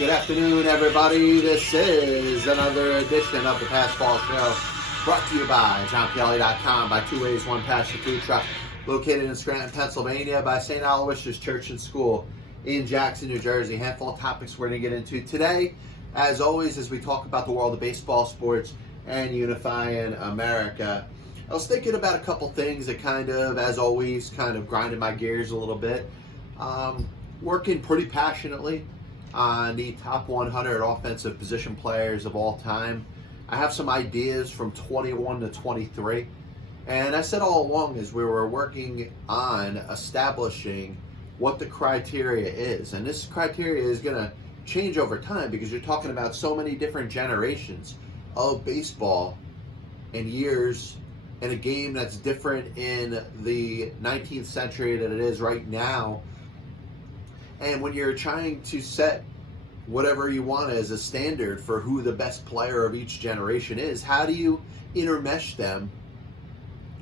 Good afternoon, everybody. This is another edition of the Pass Ball Show, brought to you by JohnPielli.com, by Two Ways, One Passion Food Truck, located in Scranton, Pennsylvania, by St. Aloysius Church and School in Jackson, New Jersey. Handful of topics we're going to get into today, as always, as we talk about the world of baseball, sports, and unifying America. I was thinking about a couple things that as always, grinded my gears a little bit. Working pretty passionately on the top 100 offensive position players of all time. I have some ideas from 21 to 23. And I said all along as we were working on establishing what the criteria is. And this criteria is going to change over time because you're talking about so many different generations of baseball and years, and a game that's different in the 19th century than it is right now. And when you're trying to set whatever you want as a standard for who the best player of each generation is, how do you intermesh them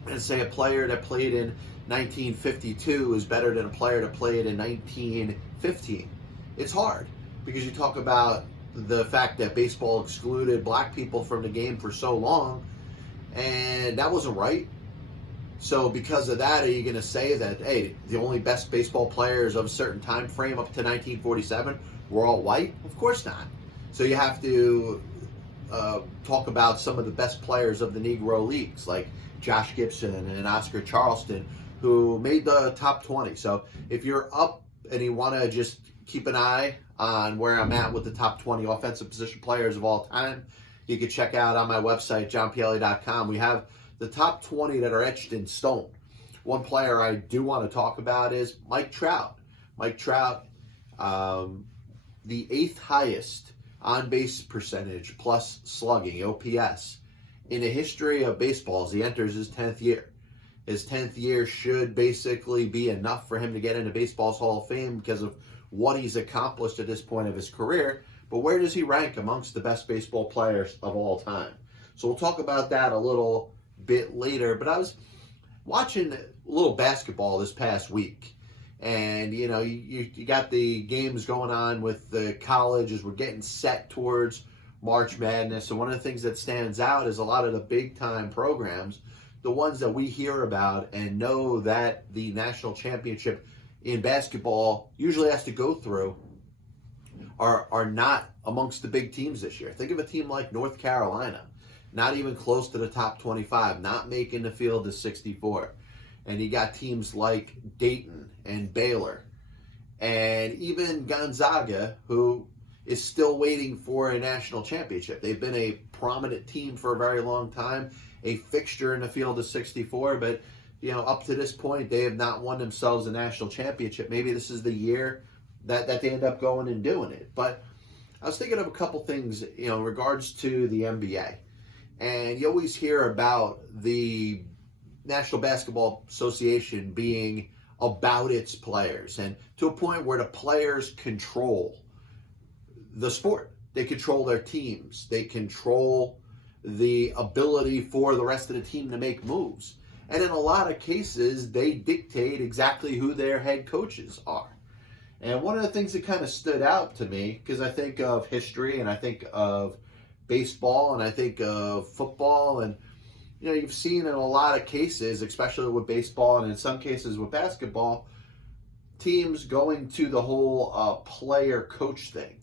and say a player that played in 1952 is better than a player that played in 1915? It's hard because you talk about the fact that baseball excluded black people from the game for so long, and that wasn't right. So because of that, are you going to say that, hey, the only best baseball players of a certain time frame up to 1947 were all white? Of course not. So you have to talk about some of the best players of the Negro Leagues, like Josh Gibson and Oscar Charleston, who made the top 20. So if you're up and you want to just keep an eye on where I'm at with the top 20 offensive position players of all time, you can check out on my website, johnpielli.com. We have the top 20 that are etched in stone. One player I do want to talk about is Mike Trout. Mike Trout, the 8th highest on-base percentage plus slugging, OPS, in the history of baseball as he enters his 10th year. His 10th year should basically be enough for him to get into baseball's Hall of Fame because of what he's accomplished at this point of his career. But where does he rank amongst the best baseball players of all time? So we'll talk about that a little bit later. But I was watching a little basketball this past week. And, you got the games going on with the colleges. We're getting set towards March Madness. And one of the things that stands out is a lot of the big-time programs, the ones that we hear about and know that the national championship in basketball usually has to go through, are not amongst the big teams this year. Think of a team like North Carolina, not even close to the top 25, not making the field to 64. And you got teams like Dayton and Baylor, and even Gonzaga, who is still waiting for a national championship. They've been a prominent team for a very long time, a fixture in the field of 64, but up to this point, they have not won themselves a national championship. Maybe this is the year that they end up going and doing it. But I was thinking of a couple things, in regards to the NBA. And you always hear about the National Basketball Association being about its players, and to a point where the players control the sport. They control their teams. They control the ability for the rest of the team to make moves. And in a lot of cases, they dictate exactly who their head coaches are. And one of the things that kind of stood out to me, because I think of history and I think of baseball and I think of football, and you've seen in a lot of cases, especially with baseball and in some cases with basketball, teams going to the whole player coach thing.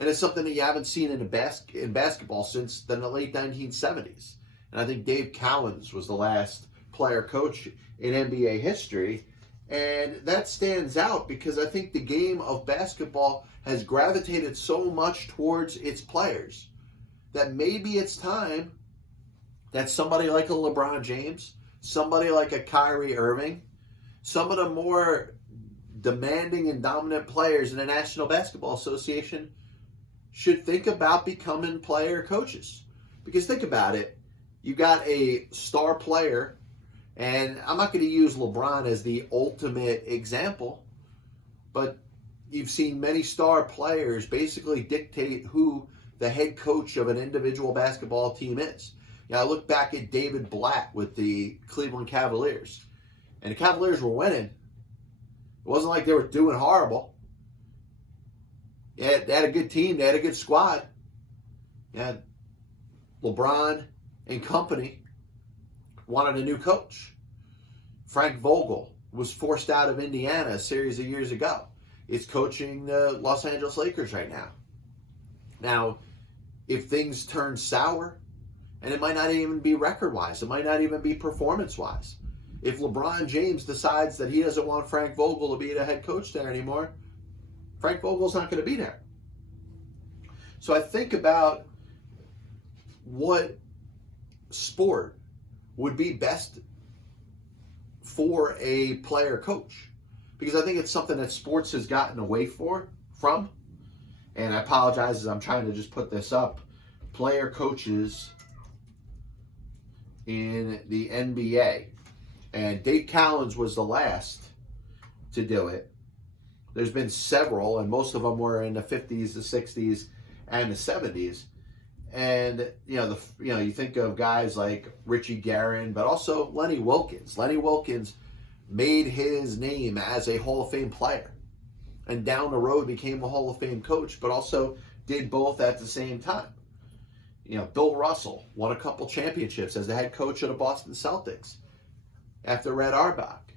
And it's something that you haven't seen in basketball since the late 1970s. And I think Dave Cowens was the last player coach in NBA history. And that stands out because I think the game of basketball has gravitated so much towards its players that maybe it's time that somebody like a LeBron James, somebody like a Kyrie Irving, some of the more demanding and dominant players in the National Basketball Association should think about becoming player coaches. Because think about it, you got a star player, and I'm not going to use LeBron as the ultimate example, but you've seen many star players basically dictate who the head coach of an individual basketball team is. I look back at David Blatt with the Cleveland Cavaliers, and the Cavaliers were winning. It wasn't like they were doing horrible. Yeah, they had a good team. They had a good squad. Yeah, LeBron and company wanted a new coach. Frank Vogel was forced out of Indiana a series of years ago. It's coaching the Los Angeles Lakers right now. Now, if things turn sour, and it might not even be record-wise, it might not even be performance-wise. If LeBron James decides that he doesn't want Frank Vogel to be the head coach there anymore, Frank Vogel's not going to be there. So I think about what sport would be best for a player coach, because I think it's something that sports has gotten away from. And I apologize as I'm trying to just put this up. Player coaches in the NBA. And Dave Cowens was the last to do it. There's been several, and most of them were in the 50s, the 60s, and the 70s. And you think of guys like Richie Guerin, but also Lenny Wilkens. Lenny Wilkens made his name as a Hall of Fame player, and down the road became a Hall of Fame coach, but also did both at the same time. Bill Russell won a couple championships as the head coach of the Boston Celtics after Red Auerbach.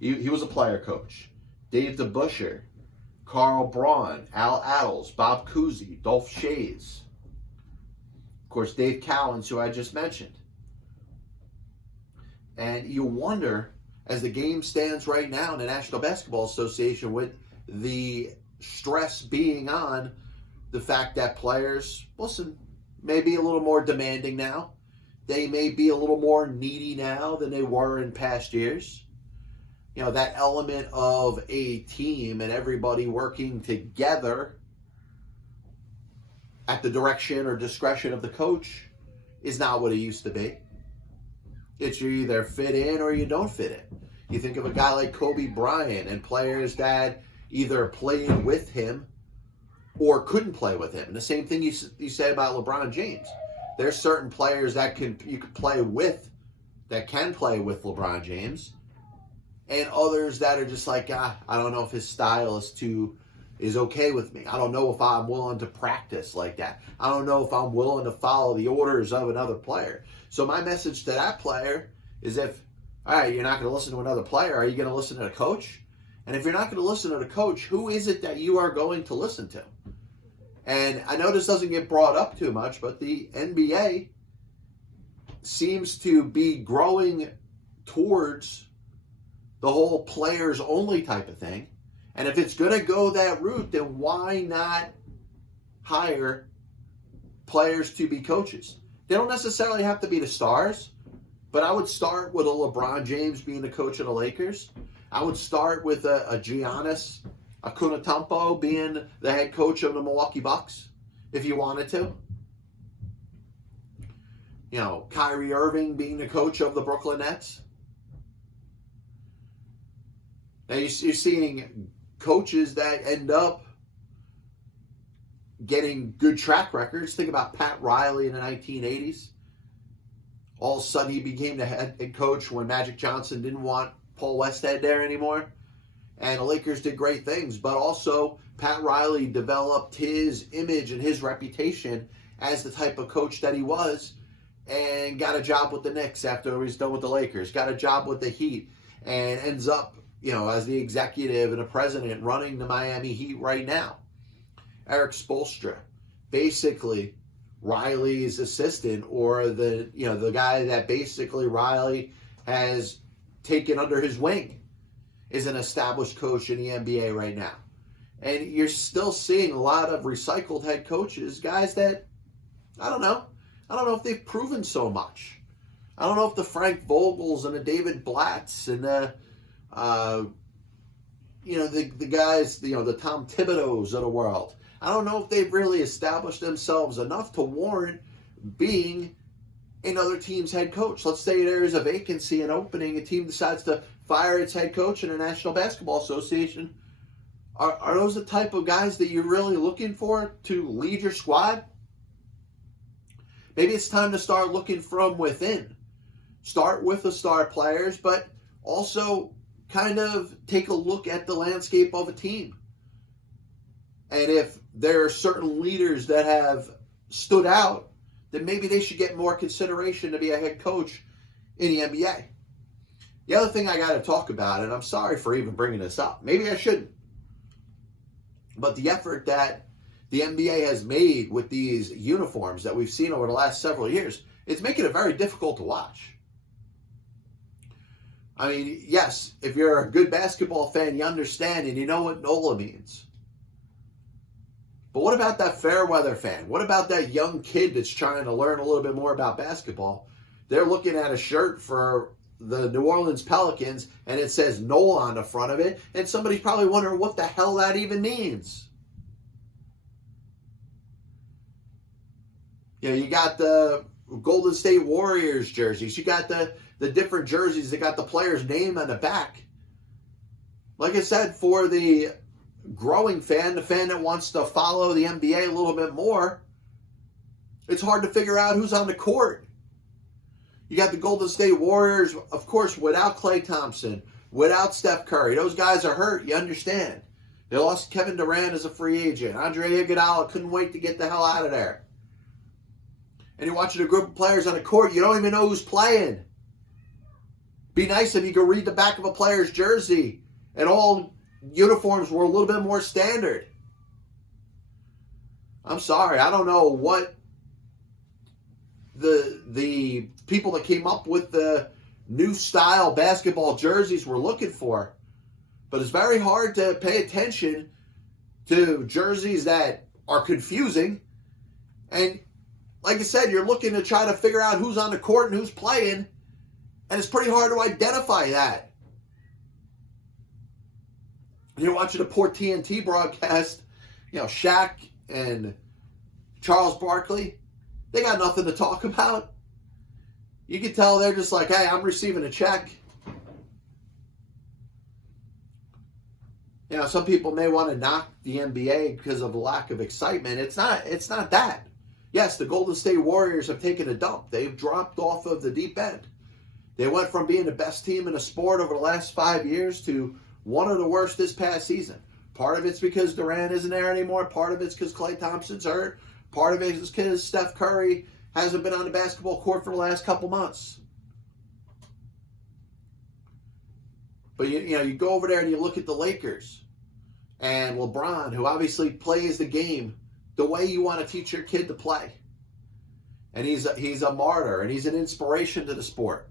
He was a player coach. Dave DeBusschere, Carl Braun, Al Attles, Bob Cousy, Dolph Schayes. Of course, Dave Cowens, who I just mentioned. And you wonder, as the game stands right now in the National Basketball Association, with the stress being on the fact that players, may be a little more demanding now. They may be a little more needy now than they were in past years. That element of a team and everybody working together at the direction or discretion of the coach is not what it used to be. It's you either fit in or you don't fit in. You think of a guy like Kobe Bryant and players that either played with him or couldn't play with him. And the same thing you say about LeBron James. There's certain players that you can play with, that can play with LeBron James, and others that are just like, I don't know if his style is okay with me. I don't know if I'm willing to practice like that. I don't know if I'm willing to follow the orders of another player. So my message to that player is, all right, you're not going to listen to another player, are you going to listen to the coach? And if you're not going to listen to the coach, who is it that you are going to listen to? And I know this doesn't get brought up too much, but the NBA seems to be growing towards the whole players only type of thing. And if it's going to go that route, then why not hire players to be coaches? They don't necessarily have to be the stars, but I would start with a LeBron James being the coach of the Lakers. I would start with a Giannis Antetokounmpo being the head coach of the Milwaukee Bucks, if you wanted to. Kyrie Irving being the coach of the Brooklyn Nets. Now you're seeing coaches that end up getting good track records. Think about Pat Riley in the 1980s. All of a sudden he became the head coach when Magic Johnson didn't want Paul Westhead there anymore. And the Lakers did great things, but also Pat Riley developed his image and his reputation as the type of coach that he was, and got a job with the Knicks after he was done with the Lakers, got a job with the Heat, and ends up, as the executive and a president running the Miami Heat right now. Eric Spoelstra, basically Riley's assistant, or the guy that basically Riley has taken under his wing, is an established coach in the NBA right now. And you're still seeing a lot of recycled head coaches, guys that, I don't know if they've proven so much. I don't know if the Frank Vogels and the David Blatts and the guys, the Tom Thibodeaus of the world, I don't know if they've really established themselves enough to warrant being another team's head coach. Let's say there's a vacancy, an opening, a team decides to fire its head coach in the National Basketball Association. Are those the type of guys that you're really looking for to lead your squad? Maybe it's time to start looking from within. Start with the star players, but also kind of take a look at the landscape of a team. And if there are certain leaders that have stood out, then maybe they should get more consideration to be a head coach in the NBA. The other thing I got to talk about, and I'm sorry for even bringing this up, maybe I shouldn't, but the effort that the NBA has made with these uniforms that we've seen over the last several years, it's making it very difficult to watch. I mean, yes, if you're a good basketball fan, you understand and you know what NOLA means. But what about that fair weather fan? What about that young kid that's trying to learn a little bit more about basketball? They're looking at a shirt for the New Orleans Pelicans and it says NOLA on the front of it, and somebody's probably wondering what the hell that even means. You know, you got the Golden State Warriors jerseys. You got the different jerseys that got the player's name on the back. Like I said, for the growing fan, the fan that wants to follow the NBA a little bit more, it's hard to figure out who's on the court. You got the Golden State Warriors, of course, without Klay Thompson, without Steph Curry. Those guys are hurt, you understand. They lost Kevin Durant as a free agent. Andre Iguodala couldn't wait to get the hell out of there. And you're watching a group of players on the court, you don't even know who's playing. Be nice if you could read the back of a player's jersey and all uniforms were a little bit more standard. I'm sorry, I don't know what the people that came up with the new style basketball jerseys were looking for. But it's very hard to pay attention to jerseys that are confusing. And like I said, you're looking to try to figure out who's on the court and who's playing. And it's pretty hard to identify that. You're watching a poor TNT broadcast, you know, Shaq and Charles Barkley, they got nothing to talk about. You can tell they're just like, hey, I'm receiving a check. You know, some people may want to knock the NBA because of the lack of excitement. It's not that. Yes, the Golden State Warriors have taken a dump. They've dropped off of the deep end. They went from being the best team in the sport over the last 5 years to one of the worst this past season. Part of it's because Durant isn't there anymore. Part of it's because Klay Thompson's hurt. Part of it is because Steph Curry hasn't been on the basketball court for the last couple months. But you know, you go over there and you look at the Lakers and LeBron, who obviously plays the game the way you want to teach your kid to play. And he's a martyr and he's an inspiration to the sport.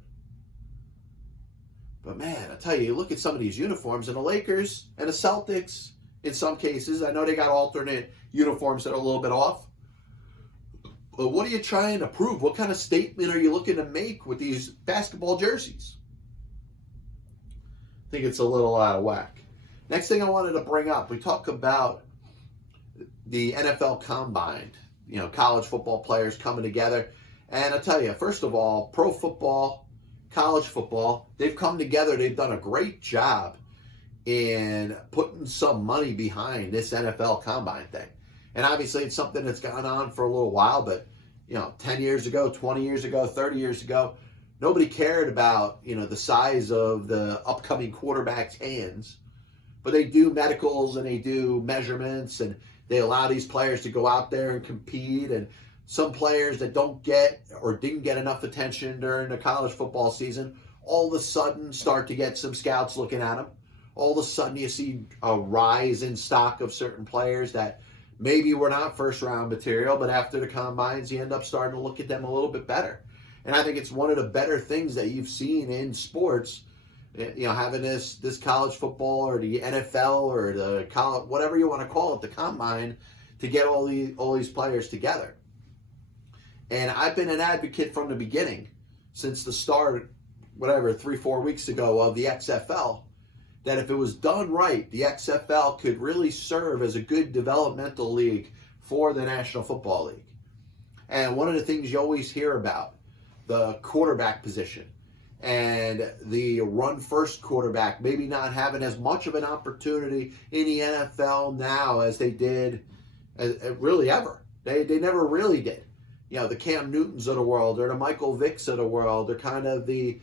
But man, I tell you, you look at some of these uniforms, and the Lakers and the Celtics, in some cases, I know they got alternate uniforms that are a little bit off. But what are you trying to prove? What kind of statement are you looking to make with these basketball jerseys? I think it's a little out of whack. Next thing I wanted to bring up, we talk about the NFL Combine, you know, college football players coming together. And I tell you, first of all, pro football, college football, they've come together. They've done a great job in putting some money behind this NFL Combine thing. And obviously it's something that's gone on for a little while, but, you know, 10 years ago, 20 years ago, 30 years ago, nobody cared about, you know, the size of the upcoming quarterback's hands. But they do medicals and they do measurements and they allow these players to go out there and compete. And some players that don't get or didn't get enough attention during the college football season, all of a sudden start to get some scouts looking at them. All of a sudden you see a rise in stock of certain players that maybe were not first round material, but after the combines, you end up starting to look at them a little bit better. And I think it's one of the better things that you've seen in sports, you know, having this college football or the NFL or the college, whatever you want to call it, the combine, to get all these players together. And I've been an advocate from the beginning, since the start, 3-4 weeks ago, of the XFL, that if it was done right, the XFL could really serve as a good developmental league for the National Football League. And one of the things you always hear about, the quarterback position and the run-first quarterback maybe not having as much of an opportunity in the NFL now as they did really ever. They never really did. You know, the Cam Newtons of the world or the Michael Vicks of the world are kind of the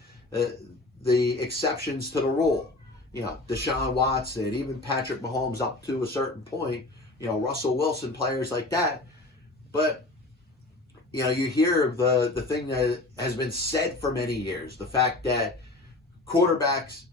exceptions to the rule. You know, Deshaun Watson, even Patrick Mahomes up to a certain point Russell Wilson, players like that. But, you hear the thing that has been said for many years, the fact that quarterbacks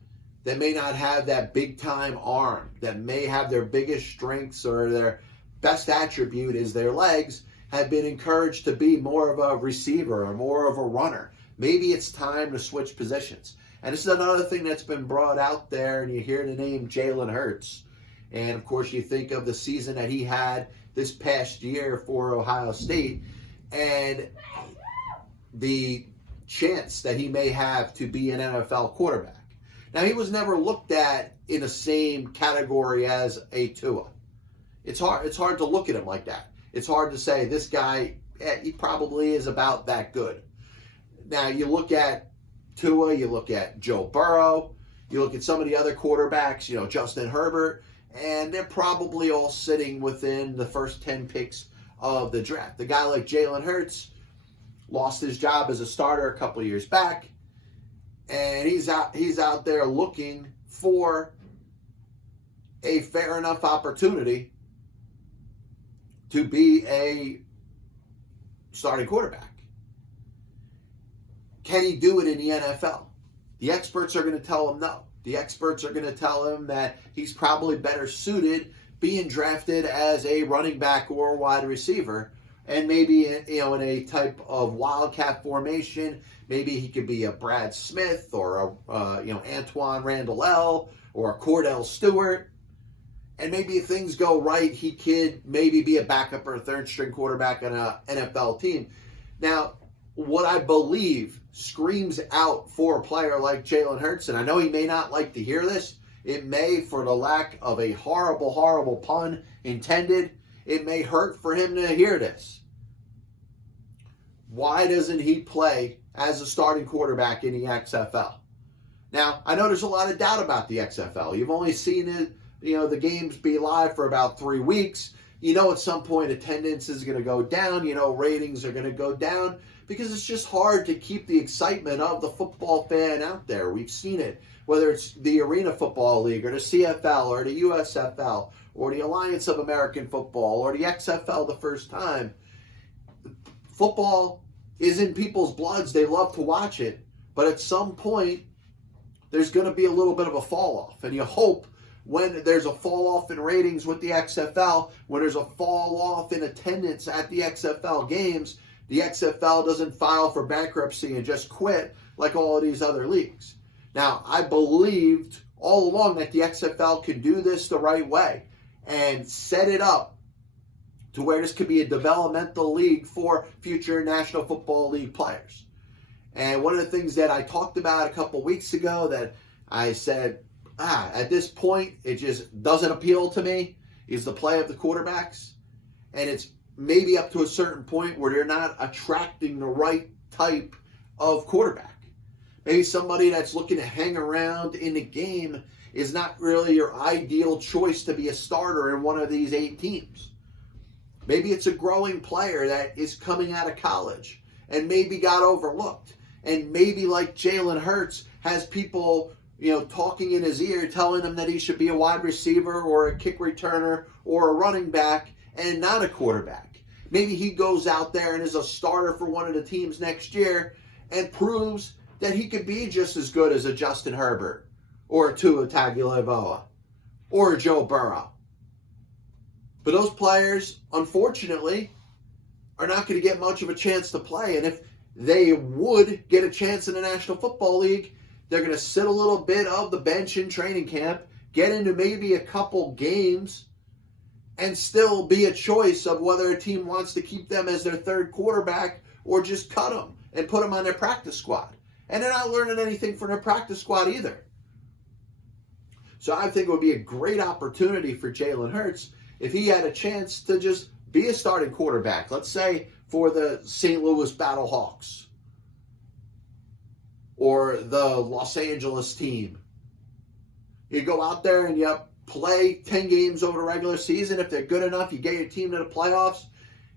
that may not have that big-time arm, that may have their biggest strengths or their best attribute is their legs, have been encouraged to be more of a receiver or more of a runner. Maybe it's time to switch positions. And this is another thing that's been brought out there, and you hear the name Jalen Hurts. And, of course, you think of the season that he had this past year for Ohio State and the chance that he may have to be an NFL quarterback. Now, he was never looked at in the same category as a Tua. It's hard to look at him like that. It's hard to say this guy, he probably is about that good. Now, you look at Tua, you look at Joe Burrow, you look at some of the other quarterbacks, Justin Herbert, and they're probably all sitting within the first 10 picks of the draft. The guy like Jalen Hurts lost his job as a starter a couple years back, and he's out there looking for a fair enough opportunity to be a starting quarterback. Can he do it in the NFL? The experts are going to tell him no. The experts are going to tell him that he's probably better suited being drafted as a running back or a wide receiver, and maybe in a type of wildcat formation. Maybe he could be a Brad Smith or a Antoine Randall or a Cordell Stewart. And maybe if things go right, he could maybe be a backup or a third-string quarterback on an NFL team. Now, what I believe screams out for a player like Jalen Hurts, and I know he may not like to hear this, it may, for the lack of a horrible, horrible pun intended, it may hurt for him to hear this. Why doesn't he play as a starting quarterback in the XFL? Now, I know there's a lot of doubt about the XFL. You've only seen it, the games be live for about 3 weeks. At some point attendance is going to go down. Ratings are going to go down because it's just hard to keep the excitement of the football fan out there. We've seen it, whether it's the Arena Football League or the CFL or the USFL or the Alliance of American Football or the XFL the first time. Football is in people's bloods. They love to watch it. But at some point, there's going to be a little bit of a fall off. And you hope when there's a fall off in ratings with the XFL, when there's a fall off in attendance at the XFL games, the XFL doesn't file for bankruptcy and just quit like all of these other leagues. Now, I believed all along that the XFL could do this the right way and set it up to where this could be a developmental league for future National Football League players. And one of the things that I talked about a couple weeks ago that I said, at this point, it just doesn't appeal to me, is the play of the quarterbacks. And it's maybe up to a certain point where they're not attracting the right type of quarterback. Maybe somebody that's looking to hang around in the game is not really your ideal choice to be a starter in one of these 8 teams. Maybe it's a growing player that is coming out of college and maybe got overlooked. And maybe like Jalen Hurts has people, talking in his ear, telling him that he should be a wide receiver or a kick returner or a running back and not a quarterback. Maybe he goes out there and is a starter for one of the teams next year and proves that he could be just as good as a Justin Herbert or a Tua Tagovailoa or a Joe Burrow. But those players, unfortunately, are not going to get much of a chance to play. And if they would get a chance in the National Football League, they're going to sit a little bit of the bench in training camp, get into maybe a couple games, and still be a choice of whether a team wants to keep them as their third quarterback or just cut them and put them on their practice squad. And they're not learning anything from their practice squad either. So I think it would be a great opportunity for Jalen Hurts if he had a chance to just be a starting quarterback. Let's say for the St. Louis Battlehawks or the Los Angeles team. You go out there and you play 10 games over the regular season. If they're good enough, you get your team to the playoffs.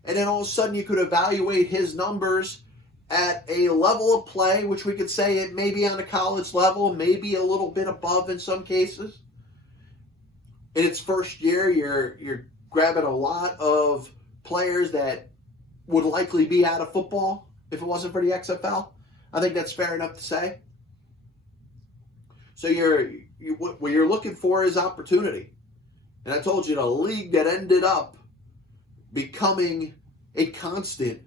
And then all of a sudden you could evaluate his numbers at a level of play, which we could say it may be on a college level, maybe a little bit above in some cases. In its first year, you're grabbing a lot of players that would likely be out of football if it wasn't for the XFL. I think that's fair enough to say. So what you're looking for is opportunity. And I told you, the league that ended up becoming a constant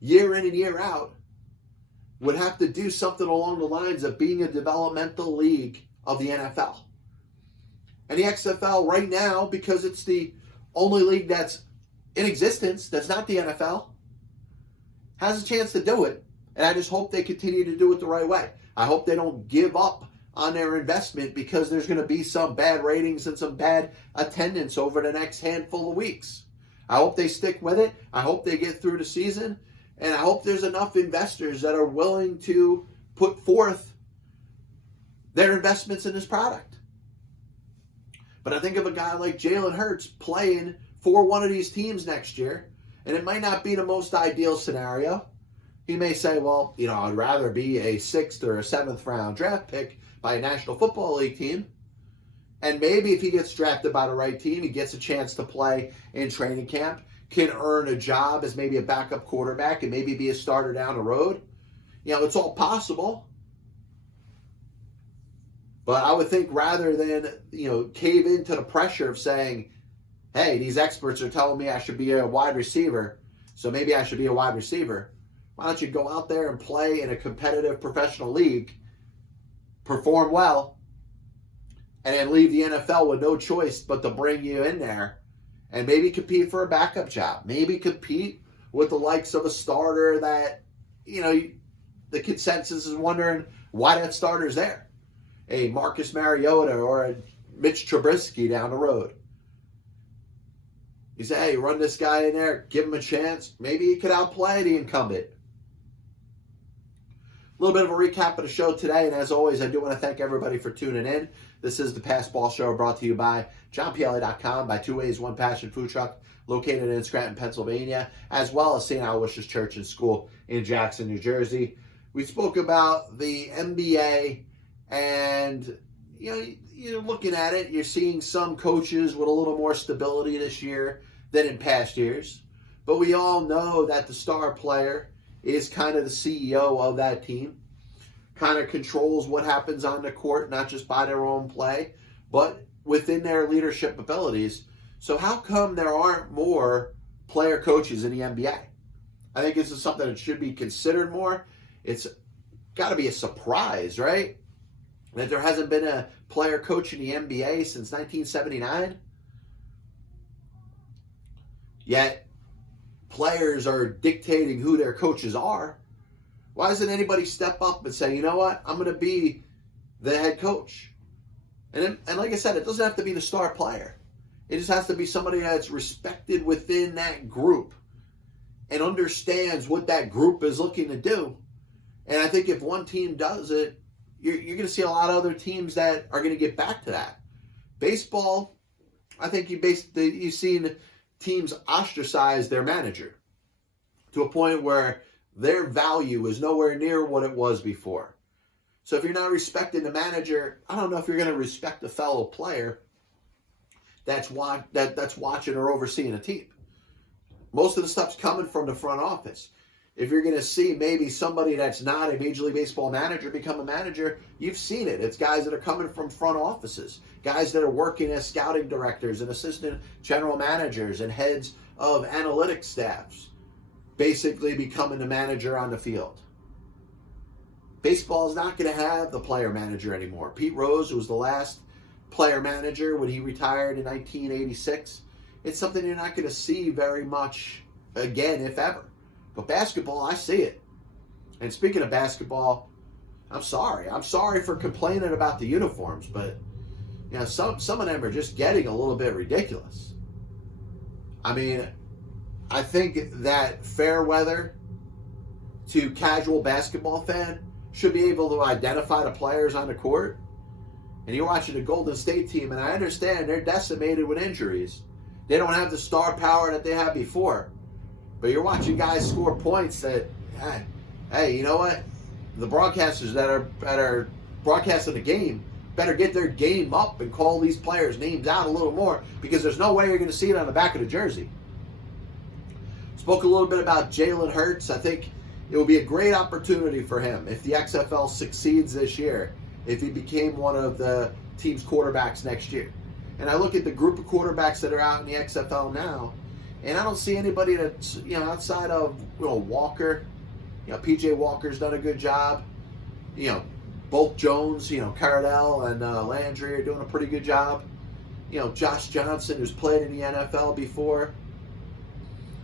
year in and year out would have to do something along the lines of being a developmental league of the NFL. And the XFL right now, because it's the only league that's in existence, that's not the NFL, has a chance to do it. And I just hope they continue to do it the right way. I hope they don't give up on their investment because there's going to be some bad ratings and some bad attendance over the next handful of weeks. I hope they stick with it. I hope they get through the season. And I hope there's enough investors that are willing to put forth their investments in this product. But I think of a guy like Jalen Hurts playing for one of these teams next year, and it might not be the most ideal scenario. He may say, well, I'd rather be a 6th or a 7th round draft pick by a National Football League team. And maybe if he gets drafted by the right team, he gets a chance to play in training camp, can earn a job as maybe a backup quarterback and maybe be a starter down the road. It's all possible. But I would think rather than, cave into the pressure of saying, hey, these experts are telling me I should be a wide receiver, so maybe I should be a wide receiver. Why don't you go out there and play in a competitive professional league, perform well, and then leave the NFL with no choice but to bring you in there and maybe compete for a backup job. Maybe compete with the likes of a starter that, the consensus is wondering why that starter's there. A Marcus Mariota or a Mitch Trubisky down the road. You say, hey, run this guy in there, give him a chance. Maybe he could outplay the incumbent. A little bit of a recap of the show today, and as always, I do want to thank everybody for tuning in. This is the Passball Show brought to you by JohnPLA.com, by 2 Ways, 1 Passion Food Truck, located in Scranton, Pennsylvania, as well as St. Aloysius Church and School in Jackson, New Jersey. We spoke about the NBA, and you're looking at it, you're seeing some coaches with a little more stability this year than in past years. But we all know that the star player is kind of the CEO of that team, kind of controls what happens on the court, not just by their own play, but within their leadership abilities. So how come there aren't more player coaches in the NBA? I think this is something that should be considered more. It's got to be a surprise, right? That there hasn't been a player coach in the NBA since 1979. Yet players are dictating who their coaches are. Why doesn't anybody step up and say, you know what, I'm going to be the head coach? And like I said, it doesn't have to be the star player. It just has to be somebody that's respected within that group and understands what that group is looking to do. And I think if one team does it, you're going to see a lot of other teams that are going to get back to that. Baseball, I think you've seen teams ostracize their manager to a point where their value is nowhere near what it was before. So if you're not respecting the manager, I don't know if you're going to respect the fellow player that's watching or overseeing a team. Most of the stuff's coming from the front office. If you're going to see maybe somebody that's not a Major League Baseball manager become a manager, you've seen it. It's guys that are coming from front offices, guys that are working as scouting directors and assistant general managers and heads of analytics staffs, basically becoming the manager on the field. Baseball is not going to have the player manager anymore. Pete Rose, who was the last player manager when he retired in 1986, it's something you're not going to see very much again, if ever. But basketball, I see it. And speaking of basketball, I'm sorry. I'm sorry for complaining about the uniforms, but some of them are just getting a little bit ridiculous. I mean, I think that fair weather to casual basketball fan should be able to identify the players on the court. And you're watching the Golden State team, and I understand they're decimated with injuries. They don't have the star power that they had before. But you're watching guys score points that, hey, you know what? The broadcasters that are broadcasting the game better get their game up and call these players' names out a little more, because there's no way you're going to see it on the back of the jersey. Spoke a little bit about Jalen Hurts. I think it will be a great opportunity for him if the XFL succeeds this year, if he became one of the team's quarterbacks next year. And I look at the group of quarterbacks that are out in the XFL now, and I don't see anybody that's, outside of, Walker. PJ Walker's done a good job. Both Jones, Cardell and Landry are doing a pretty good job. Josh Johnson, who's played in the NFL before.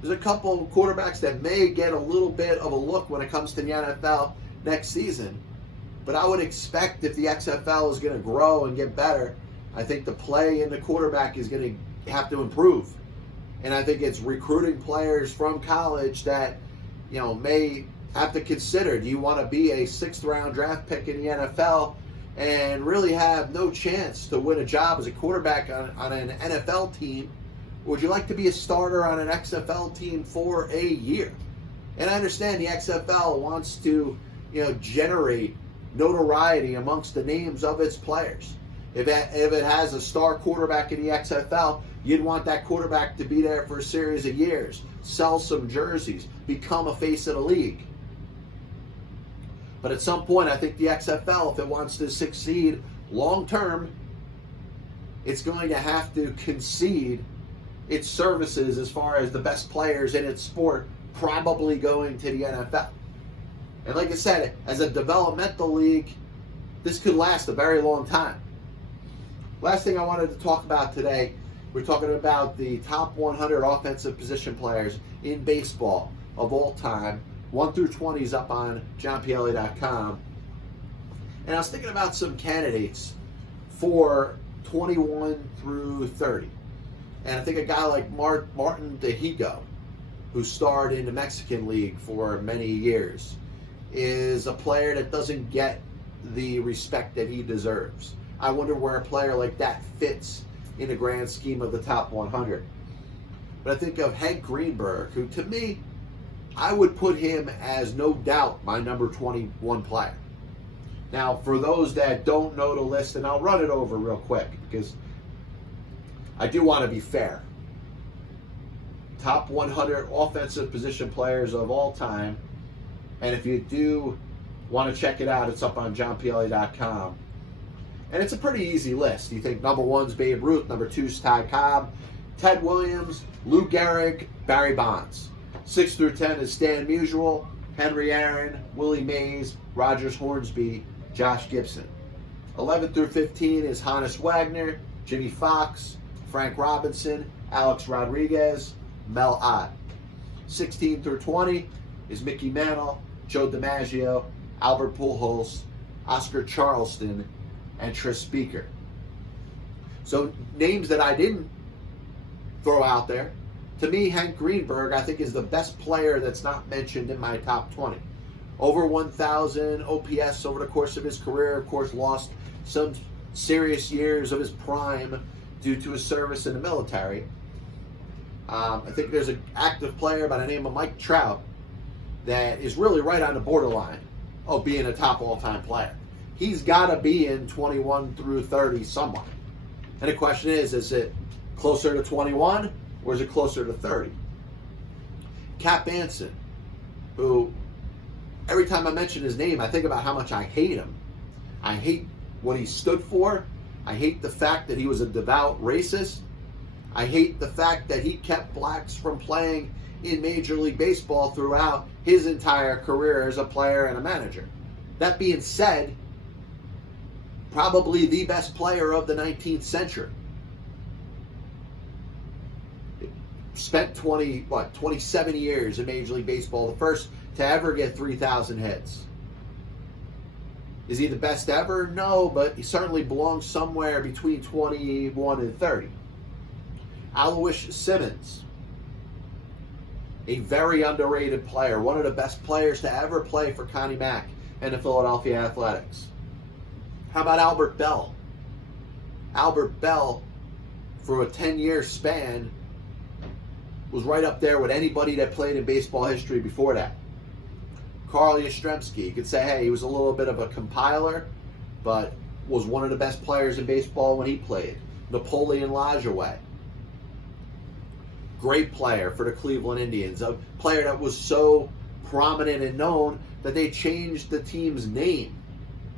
There's a couple of quarterbacks that may get a little bit of a look when it comes to the NFL next season. But I would expect if the XFL is going to grow and get better, I think the play in the quarterback is going to have to improve. And I think it's recruiting players from college that, may have to consider, do you want to be a 6th-round draft pick in the NFL and really have no chance to win a job as a quarterback on an NFL team? Or would you like to be a starter on an XFL team for a year? And I understand the XFL wants to, generate notoriety amongst the names of its players. If it has a star quarterback in the XFL, you'd want that quarterback to be there for a series of years, sell some jerseys, become a face of the league. But at some point, I think the XFL, if it wants to succeed long term, it's going to have to concede its services as far as the best players in its sport probably going to the NFL. And like I said, as a developmental league, this could last a very long time. Last thing I wanted to talk about today, we're talking about the top 100 offensive position players in baseball of all time. 1 through 20 is up on johnpielli.com. And I was thinking about some candidates for 21 through 30. And I think a guy like Martin Dehigo, who starred in the Mexican League for many years, is a player that doesn't get the respect that he deserves. I wonder where a player like that fits in the grand scheme of the top 100. But I think of Hank Greenberg, who to me, I would put him as no doubt my number 21 player. Now, for those that don't know the list, and I'll run it over real quick because I do want to be fair. Top 100 offensive position players of all time. And if you do want to check it out, it's up on johnpielli.com. And it's a pretty easy list. You think number 1's Babe Ruth, number 2's Ty Cobb, Ted Williams, Lou Gehrig, Barry Bonds. 6 through 10 is Stan Musial, Henry Aaron, Willie Mays, Rogers Hornsby, Josh Gibson. 11 through 15 is Honus Wagner, Jimmy Fox, Frank Robinson, Alex Rodriguez, Mel Ott. 16 through 20 is Mickey Mantle, Joe DiMaggio, Albert Pujols, Oscar Charleston, and Tris Speaker. So names that I didn't throw out there. To me, Hank Greenberg, I think, is the best player that's not mentioned in my top 20. Over 1,000 OPS over the course of his career. Of course, lost some serious years of his prime due to his service in the military. I think there's an active player by the name of Mike Trout that is really right on the borderline of being a top all-time player. He's got to be in 21 through 30 somewhere. And the question is it closer to 21 or is it closer to 30? Cap Anson, who every time I mention his name, I think about how much I hate him. I hate what he stood for. I hate the fact that he was a devout racist. I hate the fact that he kept blacks from playing in Major League Baseball throughout his entire career as a player and a manager. That being said, probably the best player of the 19th century. Spent 27 years in Major League Baseball, the first to ever get 3,000 hits. Is he the best ever? No, but he certainly belongs somewhere between 21 and 30. Aloysius Simmons, a very underrated player, one of the best players to ever play for Connie Mack and the Philadelphia Athletics. How about Albert Bell? Albert Bell, for a 10-year span, was right up there with anybody that played in baseball history before that. Carl Yastrzemski, you could say, hey, he was a little bit of a compiler, but was one of the best players in baseball when he played. Napoleon Lajoie. Great player for the Cleveland Indians. A player that was so prominent and known that they changed the team's name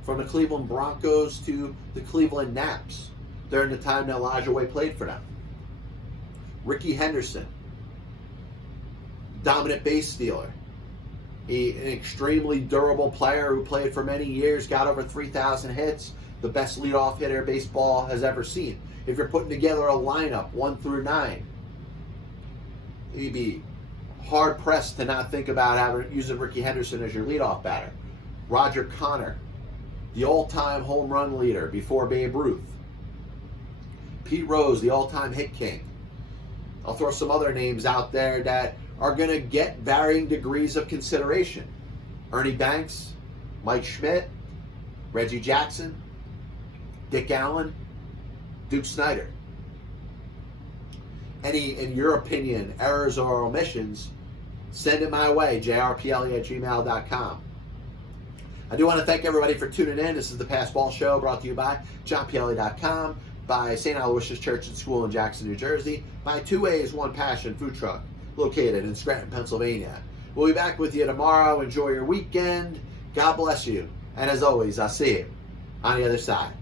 from the Cleveland Broncos to the Cleveland Naps during the time that Lajoie played for them. Ricky Henderson, dominant base stealer. An extremely durable player who played for many years, got over 3,000 hits, the best leadoff hitter baseball has ever seen. If you're putting together a lineup 1 through 9, you'd be hard pressed to not think about using Ricky Henderson as your leadoff batter. Roger Connor, the all-time home run leader before Babe Ruth. Pete Rose, the all-time hit king. I'll throw some other names out there that are going to get varying degrees of consideration. Ernie Banks, Mike Schmidt, Reggie Jackson, Dick Allen, Duke Snyder. Any, in your opinion, errors or omissions, send it my way, jrpielli@gmail.com. I do want to thank everybody for tuning in. This is the Pass Ball Show, brought to you by johnpielli.com, by St. Aloysius Church and School in Jackson, New Jersey, by 2 Ways, 1 Passion food truck located in Scranton, Pennsylvania. We'll be back with you tomorrow. Enjoy your weekend. God bless you. And as always, I'll see you on the other side.